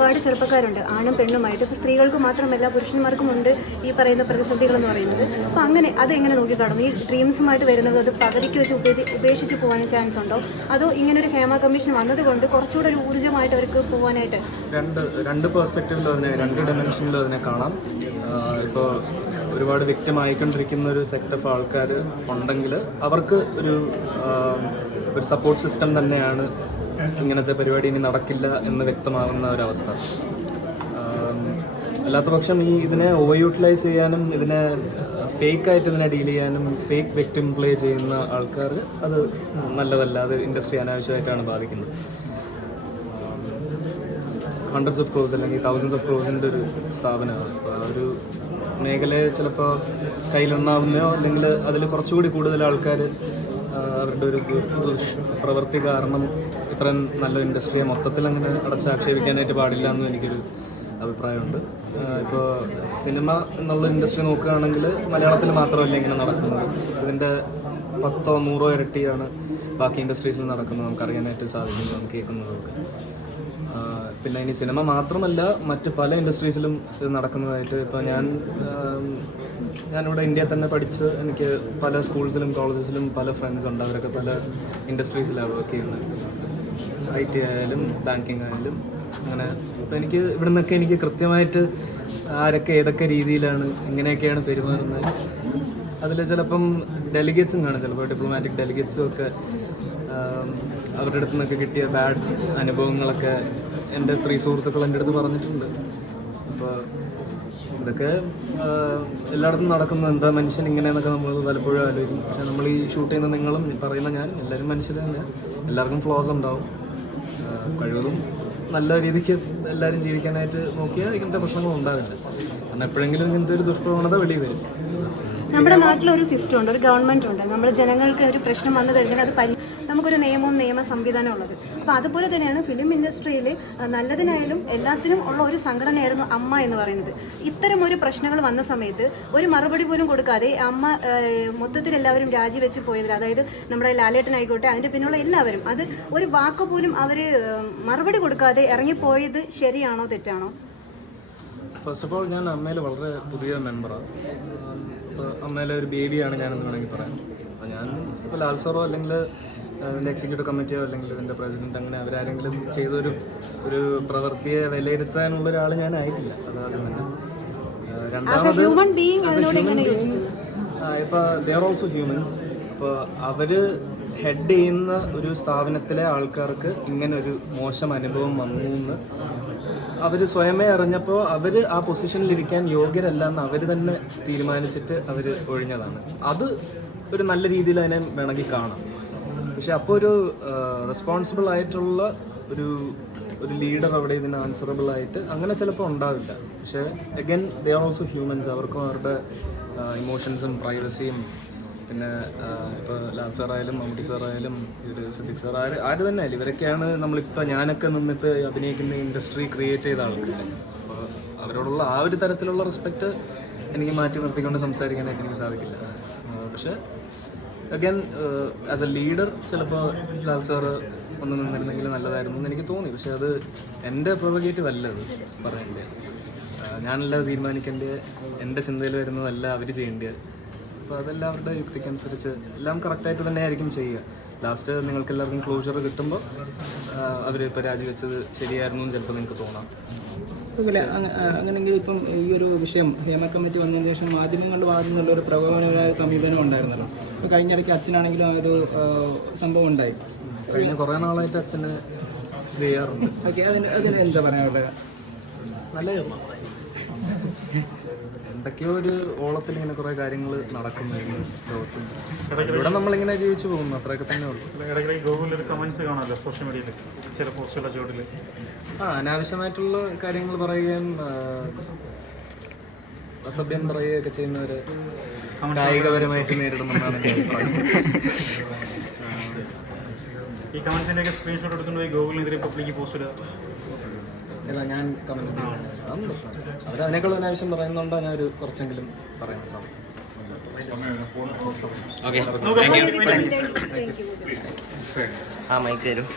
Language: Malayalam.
ഒരുപാട് ചെറുപ്പക്കാരുണ്ട്, ആണും പെണ്ണുമായിട്ട്. ഇപ്പോൾ സ്ത്രീകൾക്ക് മാത്രമല്ല പുരുഷന്മാർക്കുമുണ്ട് ഈ പറയുന്ന പ്രതിസന്ധികളെന്ന് പറയുന്നത്. അപ്പോൾ അങ്ങനെ അതെങ്ങനെ നോക്കിക്കാണും? ഈ ഡ്രീംസുമായിട്ട് വരുന്നത് അത് പകുതിക്ക് വെച്ച് ഉപേക്ഷിച്ച് പോകാൻ ചാൻസ് ഉണ്ടോ? അതോ ഇങ്ങനൊരു ഹേമ കമ്മീഷൻ വന്നതുകൊണ്ട് കുറച്ചുകൂടെ ഒരു ഊർജ്ജമായിട്ട് അവർക്ക് പോകാനായിട്ട്? രണ്ട് പെർസ്പെക്റ്റീവിലും അതിനെ, രണ്ട് ഡയമെൻഷനിലും അതിനെ കാണാം. ഇപ്പോൾ ഒരുപാട് വിക്ടിം ആയിക്കൊണ്ടിരിക്കുന്ന ഒരു സെറ്റ് ഓഫ് ആൾക്കാർ ഉണ്ടെങ്കിൽ അവർക്ക് ഒരു സപ്പോർട്ട് സിസ്റ്റം തന്നെയാണ് ഇങ്ങനത്തെ പരിപാടി ഇനി നടക്കില്ല എന്ന് വ്യക്തമാകുന്ന ഒരവസ്ഥ. അല്ലാത്ത പക്ഷം ഇതിനെ ഓവർ യൂട്ടിലൈസ് ചെയ്യാനും ഇതിനെ ഫേക്കായിട്ട് ഇതിനെ ഡീൽ ചെയ്യാനും ഫേക്ക് വിക്ടിം പ്ലേ ചെയ്യുന്ന ആൾക്കാർ അത് നല്ലതല്ല. അത് ഇൻഡസ്ട്രി അനാവശ്യമായിട്ടാണ് ബാധിക്കുന്നത്. ഹൺഡ്രഡ്സ് ഓഫ് ക്രോസ് അല്ലെങ്കിൽ തൗസൻഡ്സ് ഓഫ് ക്രോസിൻ്റെ ഒരു സ്ഥാപനമാണ്. അപ്പോൾ ഒരു മേഖലയെ ചിലപ്പോൾ കയ്യിലുണ്ടാവുന്നയോ അല്ലെങ്കിൽ അതിൽ കുറച്ചുകൂടി കൂടുതൽ ആൾക്കാർ അവരുടെ ഒരു പ്രവൃത്തി കാരണം ഇത്രയും നല്ല ഇൻഡസ്ട്രിയെ മൊത്തത്തിൽ അങ്ങനെ അടച്ചാക്ഷേപിക്കാനായിട്ട് പാടില്ല എന്നും എനിക്കൊരു അഭിപ്രായമുണ്ട്. ഇപ്പോൾ സിനിമ എന്നുള്ള ഇൻഡസ്ട്രി നോക്കുകയാണെങ്കിൽ മലയാളത്തിൽ മാത്രമല്ല ഇങ്ങനെ നടക്കുന്നത്. ഇതിൻ്റെ 10 or 100 ഇരട്ടിയാണ് ബാക്കി ഇൻഡസ്ട്രീസിൽ നടക്കുന്നത്. നമുക്കറിയാനായിട്ട് സാധിക്കുന്നത്, നമുക്ക് കേൾക്കുന്നതൊക്കെ. പിന്നെ ഇനി സിനിമ മാത്രമല്ല മറ്റ് പല ഇൻഡസ്ട്രീസിലും ഇത് നടക്കുന്നതായിട്ട്. ഇപ്പോൾ ഞാനിവിടെ ഇന്ത്യയിൽ തന്നെ പഠിച്ച് എനിക്ക് പല സ്കൂൾസിലും കോളേജസിലും പല ഫ്രണ്ട്സ് ഉണ്ട്. അവരൊക്കെ പല ഇൻഡസ്ട്രീസിലാണ് വർക്ക് ചെയ്യുന്നത്. IT ആയാലും ബാങ്കിങ് ആയാലും അങ്ങനെ. അപ്പോൾ ഇവിടെ നിന്നൊക്കെ എനിക്ക് കൃത്യമായിട്ട് ആരൊക്കെ ഏതൊക്കെ രീതിയിലാണ് എങ്ങനെയൊക്കെയാണ് പെരുമാറുന്നത്. അതിൽ ചിലപ്പം ഡെലിഗേറ്റ്സും കാണും, ചിലപ്പോൾ ഡിപ്ലോമാറ്റിക് ഡെലിഗേറ്റ്സും ഒക്കെ അവരുടെ അടുത്ത് നിന്നൊക്കെ കിട്ടിയ ബാഡ് അനുഭവങ്ങളൊക്കെ എൻ്റെ സ്ത്രീ സുഹൃത്തുക്കൾ എൻ്റെ അടുത്ത് പറഞ്ഞിട്ടുണ്ട്. അപ്പോൾ ഇതൊക്കെ എല്ലായിടത്തും നടക്കുന്നത്. എന്താ മനുഷ്യൻ ഇങ്ങനെയെന്നൊക്കെ നമ്മൾ പലപ്പോഴും ആലോചിക്കും. പക്ഷേ നമ്മൾ ഈ ഷൂട്ട് ചെയ്യുന്ന നിങ്ങളും പറയുന്ന ഞാൻ എല്ലാവരും മനുഷ്യർ തന്നെ, എല്ലാവർക്കും ഫ്ലോസ് ഉണ്ടാവും. കഴിവതും നല്ല രീതിക്ക് എല്ലാവരും ജീവിക്കാനായിട്ട് നോക്കിയാൽ ഇങ്ങനത്തെ പ്രശ്നങ്ങൾ ഉണ്ടാവില്ല. കാരണം എപ്പോഴെങ്കിലും ഇങ്ങനത്തെ ഒരു ദുഷ്പ്രവണത വെളിയിൽ വരും. നമ്മുടെ നാട്ടിലൊരു സിസ്റ്റം ഉണ്ട്, ഒരു ഗവൺമെൻറ് ഉണ്ട്. നമ്മുടെ ജനങ്ങൾക്ക് ഒരു പ്രശ്നം വന്നു കഴിഞ്ഞാൽ അത് നമുക്കൊരു നിയമ സംവിധാനം ഉള്ളത്. അപ്പോൾ അതുപോലെ തന്നെയാണ് ഫിലിം ഇൻഡസ്ട്രിയിൽ നല്ലതിനായാലും എല്ലാത്തിനും ഉള്ള ഒരു സംഘടനയായിരുന്നു അമ്മ എന്ന് പറയുന്നത്. ഇത്തരം ഒരു പ്രശ്നങ്ങൾ വന്ന സമയത്ത് ഒരു മറുപടി പോലും കൊടുക്കാതെ അമ്മ മൊത്തത്തിൽ എല്ലാവരും രാജിവെച്ച് പോയതിൽ, അതായത് നമ്മുടെ ലാലേട്ടനായിക്കോട്ടെ അതിൻ്റെ പിന്നുള്ള എല്ലാവരും, അത് ഒരു വാക്ക് പോലും അവർ മറുപടി കൊടുക്കാതെ ഇറങ്ങിപ്പോയത് ശരിയാണോ തെറ്റാണോ? ഫസ്റ്റ് ഓഫ് ഓൾ ഞാൻ അമ്മയിൽ വളരെ പുതിയ മെമ്പറാണ്. ഇപ്പോൾ അമ്മയിലെ ഒരു ബേബിയാണ് ഞാനെന്ന് വേണമെങ്കിൽ പറയാം. അപ്പോൾ ഞാൻ ഇപ്പോൾ ലാൽ സാറോ അല്ലെങ്കിൽ ഇതിൻ്റെ എക്സിക്യൂട്ടീവ് കമ്മിറ്റിയോ അല്ലെങ്കിൽ ഇതിൻ്റെ പ്രസിഡൻറ്റ് അങ്ങനെ അവരാരെങ്കിലും ചെയ്തൊരു പ്രവൃത്തിയെ വിലയിരുത്താനുള്ള ഒരാൾ ഞാനായിട്ടില്ല. അതാദ്യം തന്നെ. രണ്ടാമത് ഇപ്പോൾ ദേ ആർ ഓൾസോ ഹ്യൂമൻസ്. ഇപ്പോൾ അവർ ഹെഡ് ചെയ്യുന്ന ഒരു സ്ഥാപനത്തിലെ ആൾക്കാർക്ക് ഇങ്ങനൊരു മോശം അനുഭവം വന്നു എന്ന് അവർ സ്വയമേ അറിഞ്ഞപ്പോൾ അവർ ആ പൊസിഷനിലിരിക്കാൻ യോഗ്യരല്ല എന്ന് അവർ തന്നെ തീരുമാനിച്ചിട്ട് അവർ ഒഴിഞ്ഞതാണ്. അത് ഒരു നല്ല രീതിയിൽ അതിനെ വേണമെങ്കിൽ കാണാം. പക്ഷെ അപ്പോൾ ഒരു റെസ്പോൺസിബിൾ ആയിട്ടുള്ള ഒരു ലീഡർ അവിടെ ഇതിന് ആൻസറബിൾ ആയിട്ട് അങ്ങനെ ചിലപ്പോൾ ഉണ്ടാവില്ല. പക്ഷേ again they are also humans. അവർക്കും അവരുടെ ഇമോഷൻസും പ്രൈവസിയും പിന്നെ ഇപ്പോൾ ലാൽ സാറായാലും മമ്മൂട്ടി സാറായാലും സിദ്ദിഖ് സാർ ആര് തന്നെ ആയാലും ഇവരൊക്കെയാണ് നമ്മളിപ്പോൾ ഞാനൊക്കെ നിന്നിട്ട് അഭിനയിക്കുന്ന ഇൻഡസ്ട്രി ക്രിയേറ്റ് ചെയ്ത ആൾക്കാർ. അപ്പോൾ അവരോടുള്ള ആ ഒരു തരത്തിലുള്ള റെസ്പെക്റ്റ് എനിക്ക് മാറ്റി നിർത്തിക്കൊണ്ട് സംസാരിക്കാനായിട്ട് എനിക്ക് സാധിക്കില്ല. പക്ഷേ അഗൈൻ ആസ് എ ലീഡർ ചിലപ്പോൾ ലാൽ സാറ് ഒന്ന് നിന്നിരുന്നെങ്കിൽ നല്ലതായിരുന്നു എന്ന് എനിക്ക് തോന്നി. പക്ഷേ അത് എൻ്റെ പ്രൊവഗേറ്റീവ് അല്ല, അത് പറയേണ്ടത് ഞാനല്ല തീരുമാനിക്കേണ്ടത്. എൻ്റെ ചിന്തയിൽ വരുന്നതല്ല അവർ ചെയ്യേണ്ടത്. അപ്പോൾ അതെല്ലാം അവരുടെ യുക്തിക്കനുസരിച്ച് എല്ലാം കറക്റ്റായിട്ട് തന്നെ ആയിരിക്കും ചെയ്യുക. ലാസ്റ്റ് നിങ്ങൾക്ക് എല്ലാവർക്കും ക്ലോഷർ കിട്ടുമ്പോൾ അവരിപ്പോൾ രാജിവെച്ചത് ശരിയായിരുന്നു എന്ന് ചിലപ്പോൾ നിങ്ങൾക്ക് തോന്നാം. അങ്ങനെയെങ്കിൽ ഇപ്പം ഈ ഒരു വിഷയം ഹേമ കമ്മിറ്റി വന്നതിന് ശേഷം മാധ്യമങ്ങളുടെ ഭാഗത്തു നിന്നുള്ള ഒരു പ്രകോപനപരമായ സമീപനം ഉണ്ടായിരുന്നല്ലോ. ഇപ്പോൾ കഴിഞ്ഞിടയ്ക്ക് അച്ഛനാണെങ്കിലും ആ ഒരു സംഭവം ഉണ്ടായി. കഴിഞ്ഞ കുറേ നാളായിട്ട് അച്ഛന് ഇത് ചെയ്യാറുണ്ട്. ഓക്കെ, അതിന് എന്താ പറയാനുള്ളത്? നല്ല എന്തൊക്കെയോ ഒരു ഓളത്തിൽ ഇങ്ങനെ കുറേ കാര്യങ്ങൾ നടക്കുമായിരുന്നു ലോകത്തും. ഇവിടെ നമ്മളിങ്ങനെ ജീവിച്ചു പോകുന്നു, അത്രയൊക്കെ തന്നെ ഉള്ളൂ. അനാവശ്യമായിട്ടുള്ള കാര്യങ്ങൾ പറയുകയും അസഭ്യം പറയുകയൊക്കെ ചെയ്യുന്നവര് കായികപരമായിട്ട് നേരിടുമെന്നാണ് എൻ്റെ അഭിപ്രായം. ഈ കമന്റ്സിൻ്റെയൊക്കെ സ്ക്രീൻഷോട്ട് എടുത്തുകൊണ്ട് പോയി ഗൂഗിളിനെതിരെ പബ്ലിക് പോസ്റ്റ് ഏതാ ഞാൻ കമന്റ് ചെയ്യുന്നത്? അതൊന്നും പ്രശ്നമില്ല. അവരതിനേക്കാൾ അനാവശ്യം പറയുന്നുണ്ടോ ഞാൻ ഒരു കുറച്ചെങ്കിലും പറയുന്ന സമയം. ആ മൈക്ക് തരും.